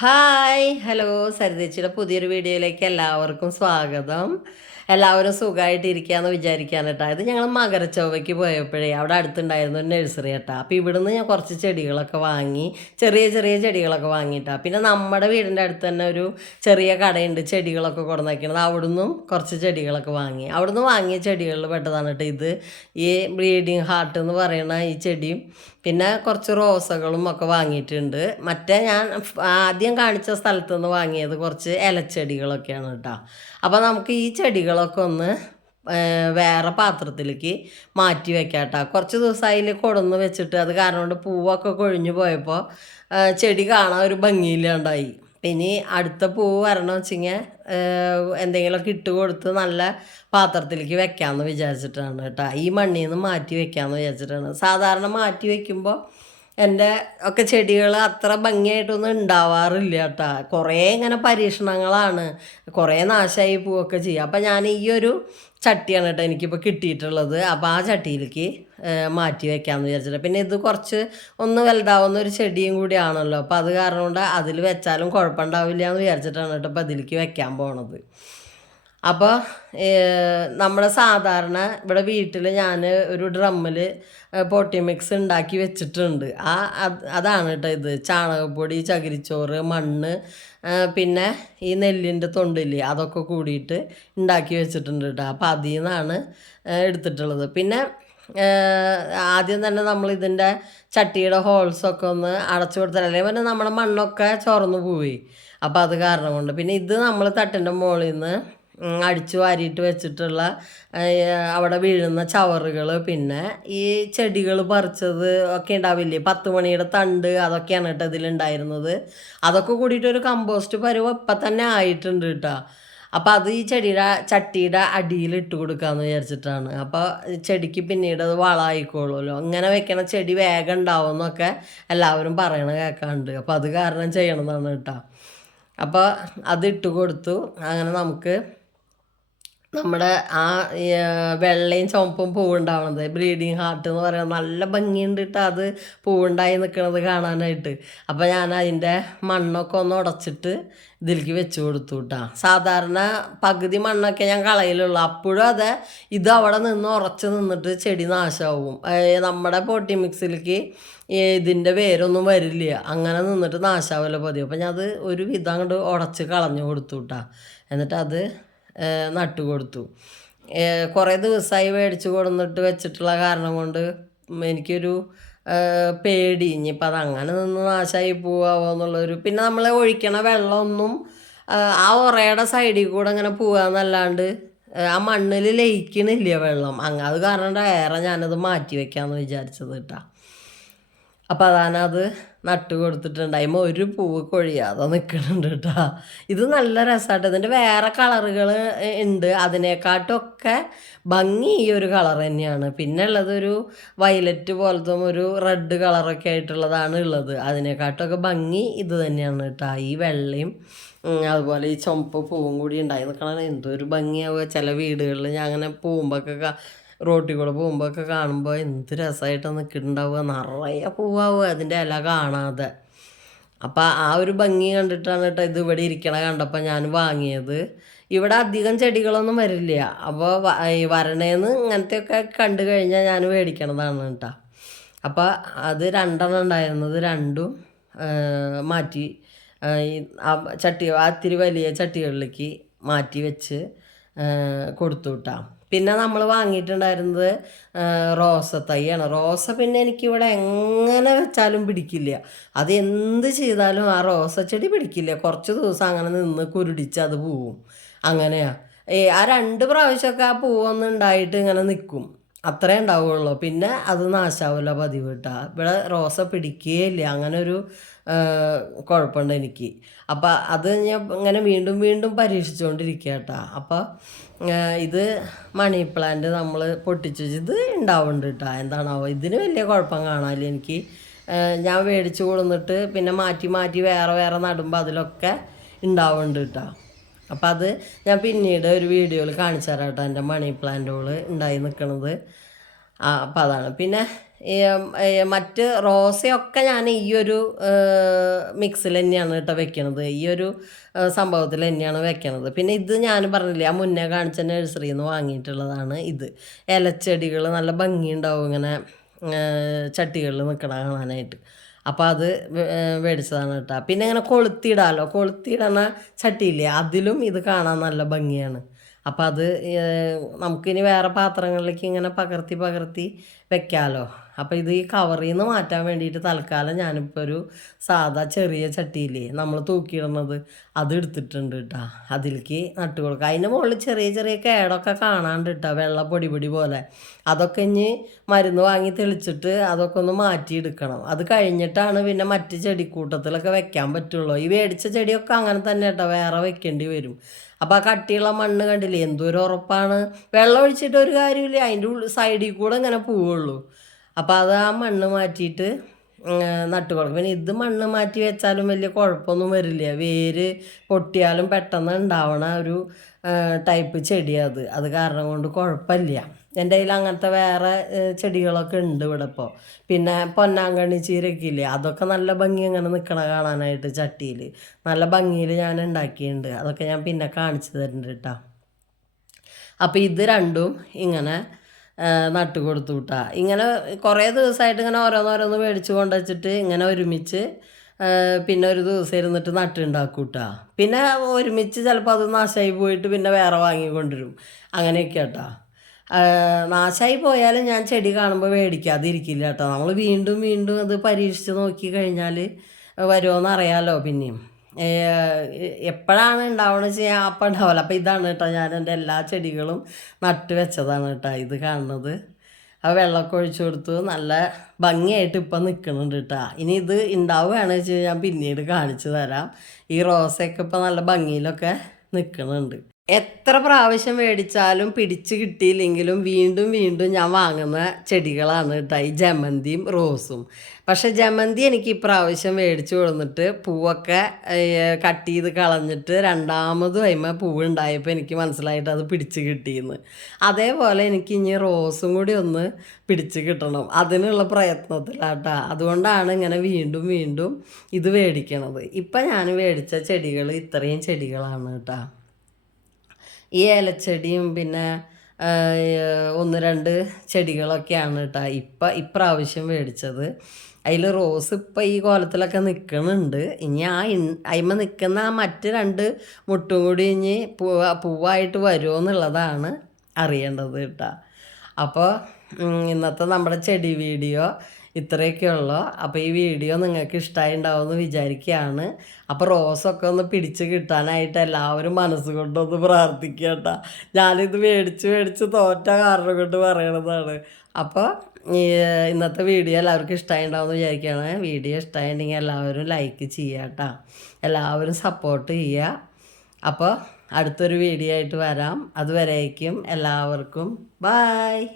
Hi hello സരിതേച്ചിയുടെ പുതിയൊരു വീഡിയോയിലേക്ക് എല്ലാവർക്കും സ്വാഗതം. എല്ലാവരും സുഖമായിട്ടിരിക്കുകയെന്ന് വിചാരിക്കുകയാണ് കേട്ടോ. ഇത് ഞങ്ങൾ മകരച്ചൊവ്വയ്ക്ക് പോയപ്പോഴേ അവിടെ അടുത്തുണ്ടായിരുന്നു ഒരു നഴ്സറി കേട്ടോ. അപ്പോൾ ഇവിടുന്ന് ഞാൻ കുറച്ച് ചെടികളൊക്കെ വാങ്ങി, ചെറിയ ചെറിയ ചെടികളൊക്കെ വാങ്ങിയിട്ടാണ്. പിന്നെ നമ്മുടെ വീടിൻ്റെ അടുത്ത് തന്നെ ഒരു ചെറിയ കടയുണ്ട് ചെടികളൊക്കെ കൊടുന്നേക്കുന്നത്. അവിടുന്നും കുറച്ച് ചെടികളൊക്കെ വാങ്ങി. അവിടുന്ന് വാങ്ങിയ ചെടികളിൽ പെട്ടതാണ് കേട്ടോ ഇത്. ഈ ബ്ലീഡിങ് ഹാർട്ട് എന്ന് പറയുന്ന ഈ ചെടിയും പിന്നെ കുറച്ച് റോസകളും ഒക്കെ വാങ്ങിയിട്ടുണ്ട്. മറ്റേ ഞാൻ ആദ്യം കാണിച്ച സ്ഥലത്ത് നിന്ന് വാങ്ങിയത് കുറച്ച് ഇലച്ചെടികളൊക്കെയാണ് കേട്ടോ. അപ്പോൾ നമുക്ക് ഈ ചെടികളൊക്കെ ഒന്ന് വേറെ പാത്രത്തിലേക്ക് മാറ്റി വെക്കാം കേട്ടോ. കുറച്ച് ദിവസമായി അതിൽ കൊടന്ന് വെച്ചിട്ട് അത് കാരണം കൊണ്ട് പൂവൊക്കെ കൊഴിഞ്ഞു പോയപ്പോൾ ചെടി കാണാൻ ഒരു ഭംഗിയില്ലാണ്ടായി. ഇനി അടുത്ത പൂവ് വരണം വെച്ചിങ്ങനെ എന്തെങ്കിലുമൊക്കെ ഇട്ട് കൊടുത്ത് നല്ല പാത്രത്തിലേക്ക് വെക്കാമെന്ന് വിചാരിച്ചിട്ടാണ് കേട്ടോ. ഈ മണ്ണിൽ നിന്ന് മാറ്റി വെക്കാമെന്ന് വിചാരിച്ചിട്ടാണ്. സാധാരണ മാറ്റി വെക്കുമ്പോൾ എൻ്റെ ഒക്കെ ചെടികൾ അത്ര ഭംഗിയായിട്ടൊന്നും ഉണ്ടാവാറില്ല കേട്ടോ. കുറേ ഇങ്ങനെ പരീക്ഷണങ്ങളാണ്, കുറേ നാശമായി പോവുകയൊക്കെ ചെയ്യുക. അപ്പം ഞാൻ ഈ ഒരു ചട്ടിയാണ് കേട്ടോ എനിക്കിപ്പോൾ കിട്ടിയിട്ടുള്ളത്. അപ്പോൾ ആ ചട്ടിയിലേക്ക് മാറ്റി വെക്കാമെന്ന് വിചാരിച്ചിട്ട്. പിന്നെ ഇത് കുറച്ച് ഒന്ന് വലുതാവുന്ന ഒരു ചെടിയും കൂടിയാണല്ലോ. അപ്പോൾ അത് കാരണം കൊണ്ട് അതിൽ വെച്ചാലും കുഴപ്പമുണ്ടാവില്ല എന്ന് വിചാരിച്ചിട്ടാണ് കേട്ടോ അപ്പോൾ അതിലേക്ക് വെക്കാൻ പോണത്. അപ്പോൾ നമ്മുടെ സാധാരണ ഇവിടെ വീട്ടിൽ ഞാൻ ഒരു ഡ്രമ്മിൽ പോട്ടി മിക്സ് ഉണ്ടാക്കി വെച്ചിട്ടുണ്ട്. അതാണ് കേട്ടോ ഇത്. ചാണകപ്പൊടി, ചകിരിച്ചോറ്, മണ്ണ്, പിന്നെ ഈ നെല്ലിൻ്റെ തൊണ്ടില്ലേ അതൊക്കെ കൂടിയിട്ട് ഉണ്ടാക്കി വെച്ചിട്ടുണ്ട് കേട്ടോ. അപ്പോൾ അതിൽ നിന്നാണ് എടുത്തിട്ടുള്ളത്. പിന്നെ ആദ്യം തന്നെ നമ്മൾ ഇതിൻ്റെ ചട്ടിയുടെ ഹോൾസൊക്കെ ഒന്ന് അടച്ചു കൊടുത്താൽ അല്ലെങ്കിൽ പിന്നെ നമ്മുടെ മണ്ണൊക്കെ ചോർന്നു പോയി. അപ്പോൾ അത് കാരണം കൊണ്ട് പിന്നെ ഇത് നമ്മൾ തട്ടിൻ്റെ മുകളിൽ നിന്ന് അടിച്ചു വാരിയിട്ട് വെച്ചിട്ടുള്ള അവിടെ വീഴുന്ന ചവറുകൾ, പിന്നെ ഈ ചെടികൾ പറിച്ചത് ഒക്കെ ഉണ്ടാവില്ലേ, 10 മണിയുടെ തണ്ട്, അതൊക്കെയാണ് കേട്ടോ ഇതിലുണ്ടായിരുന്നത്. അതൊക്കെ കൂടിയിട്ട് ഒരു കമ്പോസ്റ്റ് പരുവം ഇപ്പം തന്നെ ആയിട്ടുണ്ട് കേട്ടോ. അപ്പോൾ അത് ഈ ചട്ടിയുടെ അടിയിൽ ഇട്ട് കൊടുക്കാമെന്ന് വിചാരിച്ചിട്ടാണ്. അപ്പോൾ ചെടിക്ക് പിന്നീട് അത് വളമായിക്കോളുമല്ലോ. ഇങ്ങനെ വെക്കണ ചെടി വേഗം ഉണ്ടാവും എന്നൊക്കെ എല്ലാവരും പറയണ കേൾക്കാണ്ട്. അപ്പോൾ അത് കാരണം ചെയ്യണതാണ് കേട്ടോ. അപ്പോൾ അതിട്ട് കൊടുത്തു. അങ്ങനെ നമുക്ക് നമ്മുടെ ആ വെള്ളയും ചുവപ്പും പൂവുണ്ടാവണത് ബ്ലീഡിങ് ഹാർട്ട് എന്ന് പറയുന്നത് നല്ല ഭംഗിയുണ്ട് കേട്ടോ. അത് പൂവുണ്ടായി നിൽക്കുന്നത് കാണാനായിട്ട്. അപ്പോൾ ഞാൻ അതിൻ്റെ മണ്ണൊക്കെ ഒന്ന് ഉടച്ചിട്ട് ഇതിലേക്ക് വെച്ച് കൊടുത്തു കേട്ടോ. സാധാരണ പകുതി മണ്ണൊക്കെ ഞാൻ കളയിലുള്ളൂ. അപ്പോഴും അതെ, ഇത് അവിടെ നിന്ന് ഉറച്ച് നിന്നിട്ട് ചെടി നാശമാവും. നമ്മുടെ പോട്ടി മിക്സിലേക്ക് ഇതിൻ്റെ വേരൊന്നും വരില്ല, അങ്ങനെ നിന്നിട്ട് നാശാവല്ലോ പതിവ്. അപ്പം ഞാൻ അത് ഒരു വിധം അങ്ങോട്ട് ഉടച്ച് കളഞ്ഞു കൊടുത്തു കേട്ടോ. എന്നിട്ട് അത് നട്ടു കൊടുത്തു. കുറേ ദിവസമായി മേടിച്ച് കൊടുന്നിട്ട് വെച്ചിട്ടുള്ള കാരണം കൊണ്ട് എനിക്കൊരു പേടി, ഇനിയിപ്പോൾ അതങ്ങനെ നിന്ന് നാശമായി പോവാമോ എന്നുള്ളൊരു. പിന്നെ നമ്മൾ ഒഴിക്കണ വെള്ളമൊന്നും ആ ഉറയുടെ സൈഡിൽ കൂടെ അങ്ങനെ പോകാമെന്നല്ലാണ്ട് ആ മണ്ണിൽ ലയിക്കണില്ല വെള്ളം. അത് കാരണം ഏറെ ഞാനത് മാറ്റി വയ്ക്കാമെന്ന് വിചാരിച്ചത് കേട്ടോ. അപ്പോൾ അതാനത് നട്ട് കൊടുത്തിട്ടുണ്ടായി. ഒരു പൂവ് കൊഴിയാതെ നിൽക്കുന്നുണ്ട് കേട്ടോ. ഇത് നല്ല രസമായിട്ട്. ഇതിൻ്റെ വേറെ കളറുകൾ ഉണ്ട്, അതിനെക്കാട്ടൊക്കെ ഭംഗി ഈ ഒരു കളർ തന്നെയാണ്. പിന്നെ ഉള്ളതൊരു വയലറ്റ് പോലത്തെ ഒരു റെഡ് കളറൊക്കെ ആയിട്ടുള്ളതാണ് ഉള്ളത്. അതിനെക്കാട്ടൊക്കെ ഭംഗി ഇത് തന്നെയാണ് കേട്ടോ. ഈ വെള്ളയും അതുപോലെ ഈ ചുമപ്പ് പൂവും കൂടി ഉണ്ടായി നിൽക്കണം. എന്തൊരു ഭംഗിയാവുക. ചില വീടുകളിൽ ഞാൻ അങ്ങനെ പോകുമ്പോഴൊക്കെ റോട്ടിൽ കൂടെ പോകുമ്പോഴൊക്കെ കാണുമ്പോൾ എന്ത് രസമായിട്ടാണ് നിൽക്കുന്നുണ്ടാവുക. നിറയെ പൂവാവുക അതിൻ്റെ ഇല കാണാതെ. അപ്പോൾ ആ ഒരു ഭംഗി കണ്ടിട്ടാണ് കേട്ടോ ഇത് ഇവിടെ ഇരിക്കണ കണ്ടപ്പോൾ ഞാൻ വാങ്ങിയത്. ഇവിടെ അധികം ചെടികളൊന്നും വരില്ല. അപ്പോൾ ഈ വരണേന്ന് ഇങ്ങനത്തെയൊക്കെ കണ്ടു കഴിഞ്ഞാൽ ഞാൻ മേടിക്കണതാണ് കേട്ടോ. അപ്പോൾ അത് 2 ഉണ്ടായിരുന്നത്, രണ്ടും മാറ്റി ഇത്തിരി വലിയ ചട്ടികളിലേക്ക് മാറ്റി വെച്ച് കൊടുത്തു കേട്ടോ. പിന്നെ നമ്മൾ വാങ്ങിയിട്ടുണ്ടായിരുന്നത് റോസ തൈയാണ്. റോസ പിന്നെ എനിക്കിവിടെ എങ്ങനെ വെച്ചാലും പിടിക്കില്ല. അത് എന്ത് ചെയ്താലും ആ റോസ ചെടി പിടിക്കില്ല. കുറച്ച് ദിവസം അങ്ങനെ നിന്ന് കുരുടിച്ച് അത് പോവും. അങ്ങനെയാണ്. ആ 2 പ്രാവശ്യമൊക്കെ ആ പൂവൊന്നും ഉണ്ടായിട്ട് ഇങ്ങനെ നിൽക്കും, അത്രേ ഉണ്ടാവുള്ളൂ. പിന്നെ അത് നാശാവില്ല പതിവ് കേട്ടോ. ഇവിടെ റോസ പിടിക്കുകയില്ല. അങ്ങനെ ഒരു കുഴപ്പമുണ്ട് എനിക്ക്. അപ്പോൾ അത് ഞാൻ ഇങ്ങനെ വീണ്ടും വീണ്ടും പരീക്ഷിച്ചുകൊണ്ടിരിക്കുക കേട്ടോ. അപ്പോൾ ഇത് മണി പ്ലാന്റ് നമ്മൾ പൊട്ടിച്ച് വെച്ച് ഇത് ഉണ്ടാവുന്നുണ്ട് കേട്ടോ. എന്താണാവോ ഇതിന് വലിയ കുഴപ്പം കാണാനില്ല എനിക്ക്. ഞാൻ മേടിച്ച് കൊടുന്നിട്ട് പിന്നെ മാറ്റി മാറ്റി വേറെ വേറെ നടുമ്പോൾ അതിലൊക്കെ ഉണ്ടാവുന്നുണ്ട് കേട്ടോ. അപ്പോൾ അത് ഞാൻ പിന്നീട് ഒരു വീഡിയോയിൽ കാണിച്ചു തരാം കേട്ടോ, എൻ്റെ മണി പ്ലാന്റുകൾ ഉണ്ടായി നിൽക്കുന്നത്. അപ്പോൾ അതാണ്. പിന്നെ മറ്റ് റോസയൊക്കെ ഞാൻ ഈ ഒരു മിക്സിൽ തന്നെയാണ് കേട്ടോ വെക്കണത്. ഈ ഒരു സംഭവത്തിൽ തന്നെയാണ് വെക്കണത്. പിന്നെ ഇത് ഞാൻ പറഞ്ഞില്ലേ, ആ മുന്നേ കാണിച്ച നഴ്സറിയിൽ നിന്ന് വാങ്ങിയിട്ടുള്ളതാണ് ഇത്. ഇലച്ചെടികൾ നല്ല ഭംഗിയുണ്ടാവും ഇങ്ങനെ ചട്ടികളിൽ നിൽക്കണ കാണാനായിട്ട്. അപ്പോൾ അത് മേടിച്ചതാണ് കേട്ടോ. പിന്നെ ഇങ്ങനെ കൊളുത്തിയിടണ ചട്ടിയില്ലേ, അതിലും ഇത് കാണാൻ നല്ല ഭംഗിയാണ്. അപ്പം അത് നമുക്കിനി വേറെ പാത്രങ്ങളിലേക്ക് ഇങ്ങനെ പകർത്തി പകർത്തി വെക്കാമല്ലോ. അപ്പോൾ ഇത് ഈ കവറിൽ നിന്ന് മാറ്റാൻ വേണ്ടിയിട്ട് തൽക്കാലം ഞാനിപ്പോൾ ഒരു സാധാ ചെറിയ ചട്ടിയില്ലേ നമ്മൾ തൂക്കിയിടുന്നത്, അത് എടുത്തിട്ടുണ്ട് കേട്ടോ. അതിലേക്ക് നട്ട് കൊടുക്കുക. അതിൻ്റെ മുകളിൽ ചെറിയ ചെറിയ കേടൊക്കെ കാണാണ്ട് കേട്ടോ, വെള്ള പൊടി പൊടി പോലെ. അതൊക്കെ ഇനി മരുന്ന് വാങ്ങി തെളിച്ചിട്ട് അതൊക്കെ ഒന്ന് മാറ്റിയെടുക്കണം. അത് കഴിഞ്ഞിട്ടാണ് പിന്നെ മറ്റ് ചെടിക്കൂട്ടത്തിലൊക്കെ വെക്കാൻ പറ്റുള്ളൂ. ഈ മേടിച്ച ചെടിയൊക്കെ അങ്ങനെ തന്നെ കേട്ടോ, വേറെ വെക്കേണ്ടി വരും. അപ്പോൾ ആ കട്ടിയുള്ള മണ്ണ് കണ്ടില്ലേ, എന്തൊരു ഉറപ്പാണ്. വെള്ളം ഒഴിച്ചിട്ട് ഒരു കാര്യമില്ല, അതിൻ്റെ സൈഡിൽ കൂടെ ഇങ്ങനെ പോവുള്ളൂ. അപ്പോൾ അത് ആ മണ്ണ് മാറ്റിയിട്ട് നട്ട് കൊടുക്കും. പിന്നെ ഇത് മണ്ണ് മാറ്റി വെച്ചാലും വലിയ കുഴപ്പമൊന്നും വരില്ല. വേര് പൊട്ടിയാലും പെട്ടെന്ന് ഉണ്ടാവണ ഒരു ടൈപ്പ് ചെടിയാണ് അത് കാരണം കൊണ്ട് കുഴപ്പമില്ല. എൻ്റെ കയ്യിൽ അങ്ങനത്തെ വേറെ ചെടികളൊക്കെ ഉണ്ട് ഇവിടെ ഇപ്പോൾ. പിന്നെ പൊന്നാങ്കണ്ണി ചീരയൊക്കെ ഇല്ലേ, അതൊക്കെ നല്ല ഭംഗി അങ്ങനെ നിൽക്കണ കാണാനായിട്ട് ചട്ടിയിൽ നല്ല ഭംഗിയിൽ ഞാൻ ഉണ്ടാക്കിയിട്ടുണ്ട്. അതൊക്കെ ഞാൻ പിന്നെ കാണിച്ചു തരുന്നുണ്ട് കേട്ടോ. അപ്പോൾ ഇത് രണ്ടും ഇങ്ങനെ നട്ട് കൊടുത്തു വിട്ടാ. ഇങ്ങനെ കുറേ ദിവസമായിട്ട് ഇങ്ങനെ ഓരോന്നോരോന്ന് മേടിച്ച് കൊണ്ടുവച്ചിട്ട് ഇങ്ങനെ ഒരുമിച്ച് പിന്നെ ഒരു ദിവസം ഇരുന്നിട്ട് നട്ടുണ്ടാക്കും കേട്ടോ. പിന്നെ ഒരുമിച്ച് ചിലപ്പോൾ അത് നാശമായി പോയിട്ട് പിന്നെ വേറെ വാങ്ങിക്കൊണ്ടുവരും. അങ്ങനെയൊക്കെ കേട്ടോ. നാശമായി പോയാലും ഞാൻ ചെടി കാണുമ്പോൾ മേടിക്കാതിരിക്കില്ല കേട്ടോ. നമ്മൾ വീണ്ടും വീണ്ടും അത് പരീക്ഷിച്ച് നോക്കി കഴിഞ്ഞാൽ വരുമോയെന്ന് അറിയാമല്ലോ. പിന്നെയും എപ്പോഴാണ് ഉണ്ടാവണമെന്ന് വെച്ചാൽ അപ്പം ഉണ്ടാവില്ല. അപ്പോൾ ഇതാണ് കേട്ടോ, ഞാൻ എൻ്റെ എല്ലാ ചെടികളും നട്ട് വെച്ചതാണ് കേട്ടോ ഇത് കാണുന്നത്. ആ വെള്ളമൊക്കെ ഒഴിച്ചു കൊടുത്തു നല്ല ഭംഗിയായിട്ട് ഇപ്പം നിൽക്കുന്നുണ്ട് കേട്ടോ. ഇനി ഇത് ഉണ്ടാവുകയാണെന്ന് വെച്ച് കഴിഞ്ഞാൽ ഞാൻ പിന്നീട് കാണിച്ചു തരാം. ഈ റോസയൊക്കെ ഇപ്പം നല്ല ഭംഗിയിലൊക്കെ നിൽക്കുന്നുണ്ട്. എത്ര പ്രാവശ്യം മേടിച്ചാലും പിടിച്ച് കിട്ടിയില്ലെങ്കിലും വീണ്ടും വീണ്ടും ഞാൻ വാങ്ങുന്ന ചെടികളാണ് കേട്ടോ ഈ ജമന്തിയും റോസും. പക്ഷേ ജമന്തി എനിക്ക് ഇപ്രാവശ്യം മേടിച്ച് കൊടുത്തിട്ട് പൂവൊക്കെ കട്ട് ചെയ്ത് കളഞ്ഞിട്ട് രണ്ടാമതും അതിന്മേൽ പൂവുണ്ടായപ്പോൾ എനിക്ക് മനസ്സിലായിട്ട് അത് പിടിച്ച് കിട്ടിയെന്ന്. അതേപോലെ എനിക്ക് ഇനി റോസും കൂടി ഒന്ന് പിടിച്ച് കിട്ടണം, അതിനുള്ള പ്രയത്നത്തിലാട്ടോ. അതുകൊണ്ടാണ് ഇങ്ങനെ വീണ്ടും വീണ്ടും ഇത് മേടിക്കണത്. ഇപ്പം ഞാൻ മേടിച്ച ചെടികൾ ഇത്രയും ചെടികളാണ് കേട്ടോ. ഈ ഏലച്ചെടിയും പിന്നെ ഒന്ന് രണ്ട് ചെടികളൊക്കെയാണ് കേട്ടോ ഇപ്രാവശ്യം മേടിച്ചത്. അതിൽ റോസ് ഇപ്പം ഈ കോലത്തിലൊക്കെ നിൽക്കുന്നുണ്ട്. ഇനി അതിന്മ നിൽക്കുന്ന ആ മറ്റ് രണ്ട് മുട്ടും കൂടി ഇനി പൂവായിട്ട് വരുമോ എന്നുള്ളതാണ് അറിയേണ്ടത് കേട്ടോ. അപ്പോൾ ഇന്നത്തെ നമ്മുടെ ചെടി വീഡിയോ ഇത്രയൊക്കെ ഉള്ളൂ. അപ്പോൾ ഈ വീഡിയോ നിങ്ങൾക്ക് ഇഷ്ടമായി ഉണ്ടാവുമെന്ന് വിചാരിക്കുകയാണ്. അപ്പോൾ റോസൊക്കെ ഒന്ന് പിടിച്ച് കിട്ടാനായിട്ട് എല്ലാവരും മനസ്സുകൊണ്ടൊന്ന് പ്രാർത്ഥിക്കുക കേട്ടോ. ഞാനിത് മേടിച്ച് തോറ്റ കാരണം കൊണ്ട് പറയണതാണ്. അപ്പോൾ ഇന്നത്തെ വീഡിയോ എല്ലാവർക്കും ഇഷ്ടമായി ഉണ്ടാവുമെന്ന് വിചാരിക്കുകയാണ്. വീഡിയോ ഇഷ്ടമായിട്ടുണ്ടെങ്കിൽ എല്ലാവരും ലൈക്ക് ചെയ്യുക കേട്ടോ, എല്ലാവരും സപ്പോർട്ട് ചെയ്യുക. അപ്പോൾ അടുത്തൊരു വീഡിയോ ആയിട്ട് വരാം. അതുവരേക്കും എല്ലാവർക്കും ബായ്.